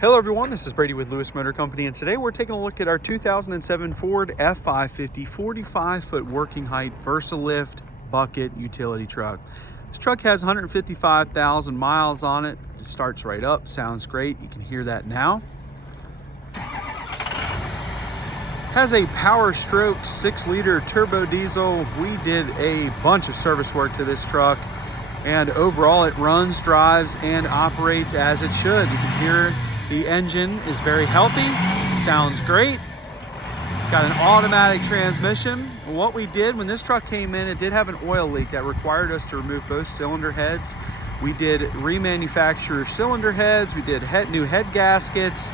Hello everyone, this is Brady with Lewis Motor Company, and today we're taking a look at our 2007 Ford F-550 45-foot working height Versalift bucket utility truck. This truck has 155,000 miles on it. It starts right up, sounds great. You can hear that now. Has a Power Stroke 6-liter turbo diesel. We did a bunch of service work to this truck, and overall it runs, drives, and operates as it should. You can hear the engine is very healthy, sounds great. Got an automatic transmission. What we did when this truck came in, it did have an oil leak that required us to remove both cylinder heads. We did remanufacture cylinder heads, we did new head gaskets,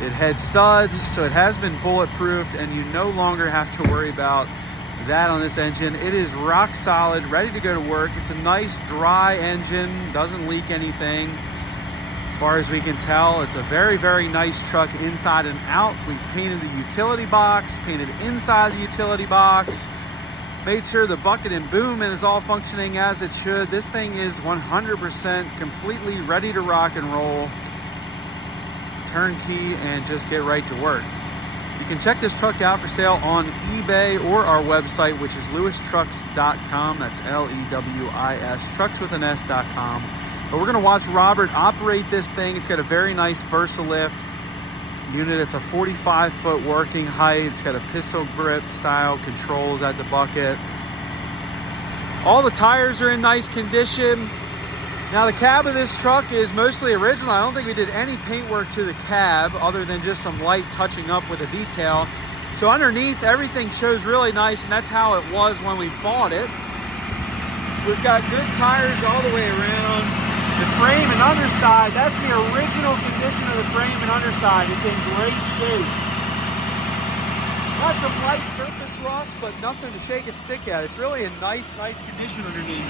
did head studs, so it has been bulletproofed and you no longer have to worry about that on this engine. It is rock solid, ready to go to work. It's a nice dry engine, doesn't leak anything. As far as we can tell, it's a very, very nice truck inside and out. We painted the utility box, painted inside the utility box, made sure the bucket and boom is all functioning as it should. This thing is 100% completely ready to rock and roll. Turnkey and just get right to work. You can check this truck out for sale on eBay or our website, which is lewistrucks.com. That's L-E-W-I-S, truckswithans.com. But we're gonna watch Robert operate this thing. It's got a very nice Versalift unit. It's a 45-foot working height. It's got a pistol grip style controls at the bucket. All the tires are in nice condition. Now the cab of this truck is mostly original. I don't think we did any paint work to the cab other than just some light touching up with a detail. So underneath, everything shows really nice, and that's how it was when we bought it. We've got good tires all the way around. The frame and underside, that's the original condition of the frame and underside. It's in great shape. Got some light surface rust, but nothing to shake a stick at. It's really a nice condition underneath.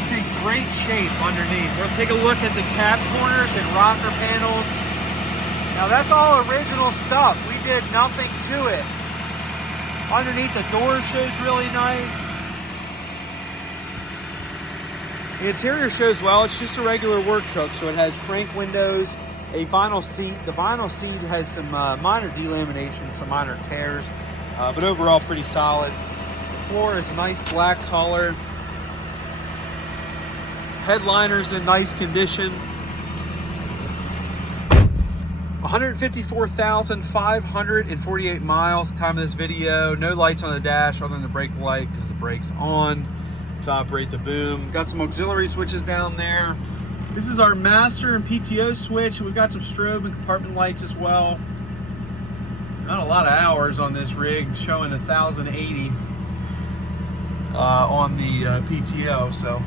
It's in great shape underneath. We'll take a look at the cab corners and rocker panels. Now that's all original stuff. We did nothing to it. Underneath, the door shows really nice. The interior shows well. It's just a regular work truck, so it has crank windows, a vinyl seat. The vinyl seat has some minor delamination, some minor tears, but overall pretty solid. The floor is a nice black color. Headliner's in nice condition. 154,548 miles time of this video. No lights on the dash other than the brake light because the brake's on to operate the boom. Got some auxiliary switches down there. This is our master and PTO switch. We've got some strobe and compartment lights as well. Not a lot of hours on this rig, showing 1,080 on the PTO, so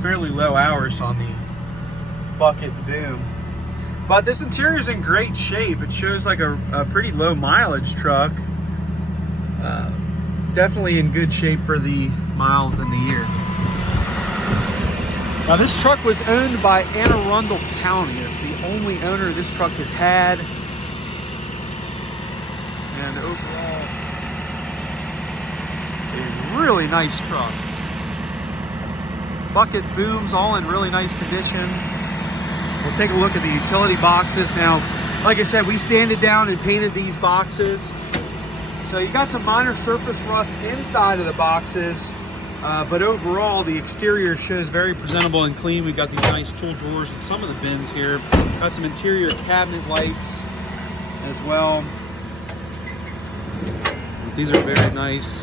fairly low hours on the bucket and boom. But this interior is in great shape. It shows like a pretty low mileage truck. Definitely in good shape for the miles in the year. Now this truck was owned by Anne Arundel County. It's the only owner this truck has had. And overall, a really nice truck. Bucket booms all in really nice condition. We'll take a look at the utility boxes. Now, like I said, we sanded down and painted these boxes. So you got some minor surface rust inside of the boxes, but overall the exterior shows very presentable and clean. We've got these nice tool drawers in some of the bins here. Got some interior cabinet lights as well. These are very nice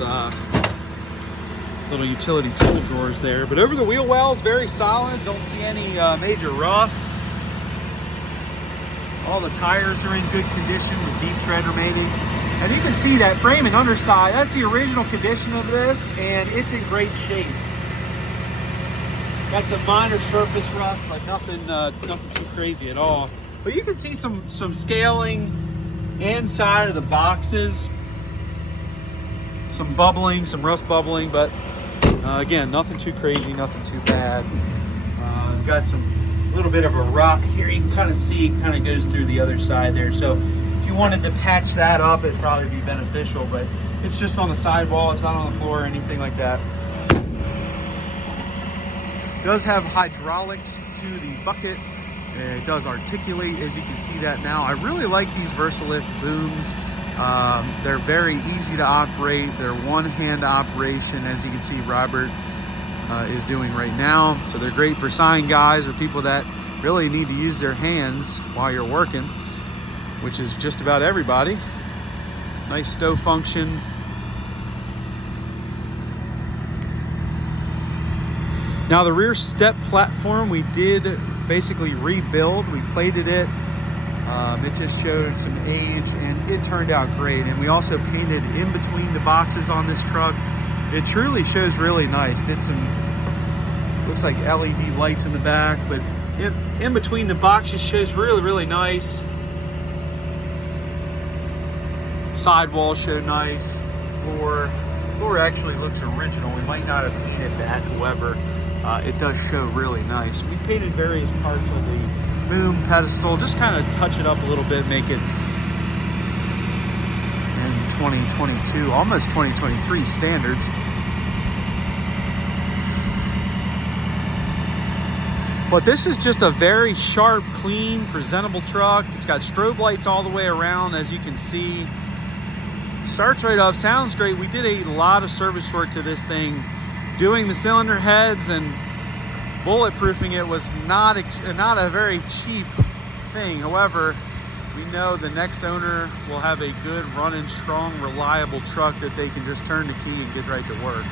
little utility tool drawers there. But over the wheel wells, very solid. Don't see any major rust. All the tires are in good condition with deep tread remaining. And you can see that frame and underside, that's the original condition of this, and it's in great shape. Got some minor surface rust, but nothing too crazy at all. But you can see some scaling inside of the boxes. Some bubbling, some rust bubbling, but again, nothing too crazy, nothing too bad. Got some little bit of a rock here. You can kind of see it kind of goes through the other side there. So if you wanted to patch that up, it'd probably be beneficial, but it's just on the sidewall. It's not on the floor or anything like that. It does have hydraulics to the bucket. It does articulate, as you can see that now. I really like these Versalift booms. They're very easy to operate. They're one-hand operation, as you can see Robert is doing right now. So they're great for sign guys or people that really need to use their hands while you're working, which is just about everybody. Nice stow function. Now the rear step platform we did basically rebuild. We plated it. It just showed some age and it turned out great. And we also painted in between the boxes on this truck. It truly shows really nice. Did some, looks like LED lights in the back, but in between the boxes shows really, really nice. Sidewall showed nice. Floor actually looks original. We might not have painted that, however, it does show really nice. We painted various parts of the boom pedestal, just kind of touch it up a little bit, make it in 2022, almost 2023 standards. But this is just a very sharp, clean, presentable truck. It's got strobe lights all the way around, as you can see. Starts right up, sounds great. We did a lot of service work to this thing. Doing the cylinder heads and bulletproofing it was not a very cheap thing. However, we know the next owner will have a good, running, strong, reliable truck that they can just turn the key and get right to work.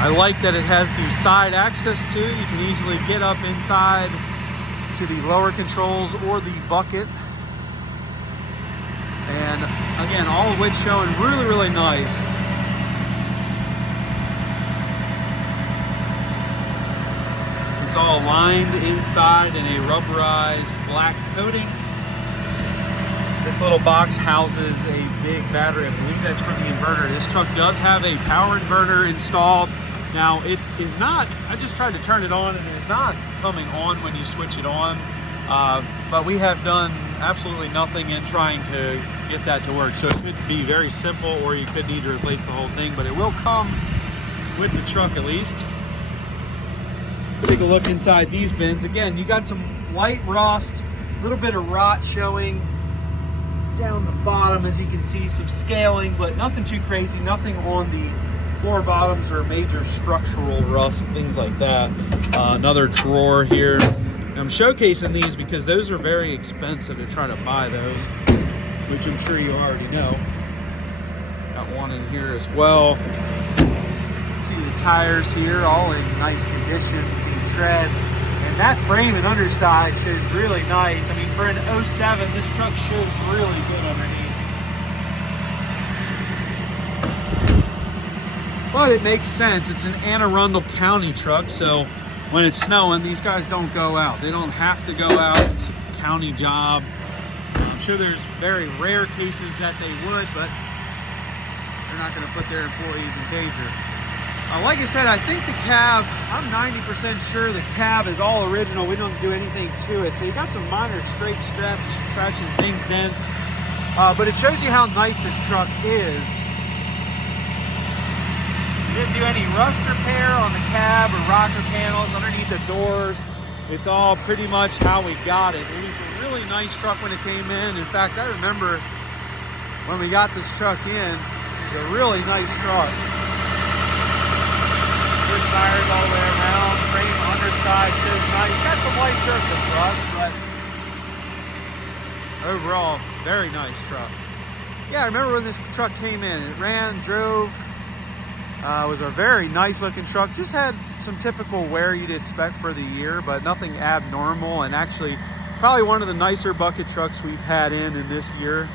I like that it has the side access too. You can easily get up inside to the lower controls or the bucket. And again, all of which showing really, really nice. It's all lined inside in a rubberized black coating. This little box houses a big battery. I believe that's for the inverter. This truck does have a power inverter installed. Now it is not, I just tried to turn it on and it's not coming on when you switch it on. But we have done absolutely nothing in trying to get that to work. So it could be very simple, or you could need to replace the whole thing, but it will come with the truck at least. Take a look inside these bins. Again, you got some light rust, a little bit of rot showing down the bottom, as you can see, some scaling, but nothing too crazy, nothing on the floor bottoms or major structural rust, things like that. Another drawer here. I'm showcasing these because those are very expensive to try to buy those, which I'm sure you already know. Got one in here as well. See the tires here, all in nice condition, clean tread. And that frame and underside shows really nice. I mean, for an 07, this truck shows really good underneath. But it makes sense. It's an Anne Arundel County truck, so when it's snowing, these guys don't go out. They don't have to go out. It's a county job. I'm sure there's very rare cases that they would, but they're not going to put their employees in danger. Like I said, I think the cab, I'm 90% sure the cab is all original. We don't do anything to it. So you got some minor scrapes, scratches, dings, dents. But it shows you how nice this truck is. Didn't do any rust repair on the cab or rocker panels underneath the doors. It's all pretty much how we got it. It was a really nice truck when it came in. In fact, I remember when we got this truck in, it was a really nice truck. Good tires all the way around, frame underside shows nice. Got some light surface rust, but overall, very nice truck. Yeah, I remember when this truck came in. It ran, drove. It was a very nice looking truck. Just had some typical wear you'd expect for the year, but nothing abnormal, and actually probably one of the nicer bucket trucks we've had in this year.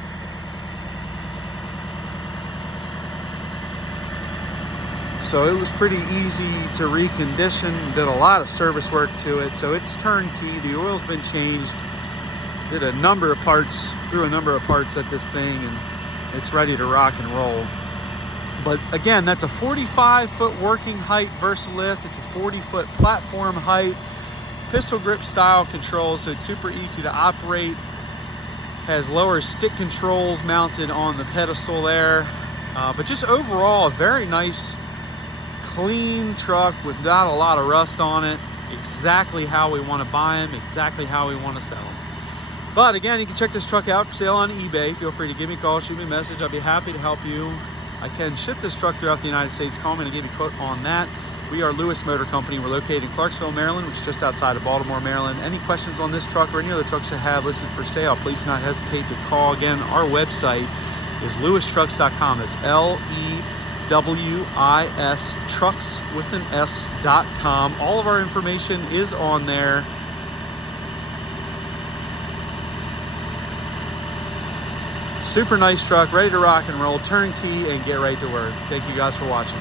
So it was pretty easy to recondition. Did a lot of service work to it, so it's turnkey. The oil's been changed. Did a number of parts, threw a number of parts at this thing, and it's ready to rock and roll. But again, that's a 45-foot working height Versalift. It's a 40-foot platform height. pistol grip style controls, so it's super easy to operate. Has lower stick controls mounted on the pedestal there. But just overall, a very nice, clean truck without a lot of rust on it. Exactly how we want to buy them, exactly how we want to sell them. But again, you can check this truck out for sale on eBay. Feel free to give me a call, shoot me a message. I'll be happy to help you. I can ship this truck throughout the United States. Call me and I'll give you a quote on that. We are Lewis Motor Company. We're located in Clarksville, Maryland, which is just outside of Baltimore, Maryland. Any questions on this truck or any other trucks I have listed for sale, please do not hesitate to call. Again, our website is lewistrucks.com. It's LEWIS trucks with an S.com. All of our information is on there. Super nice truck, ready to rock and roll, turnkey, and get right to work. Thank you guys for watching.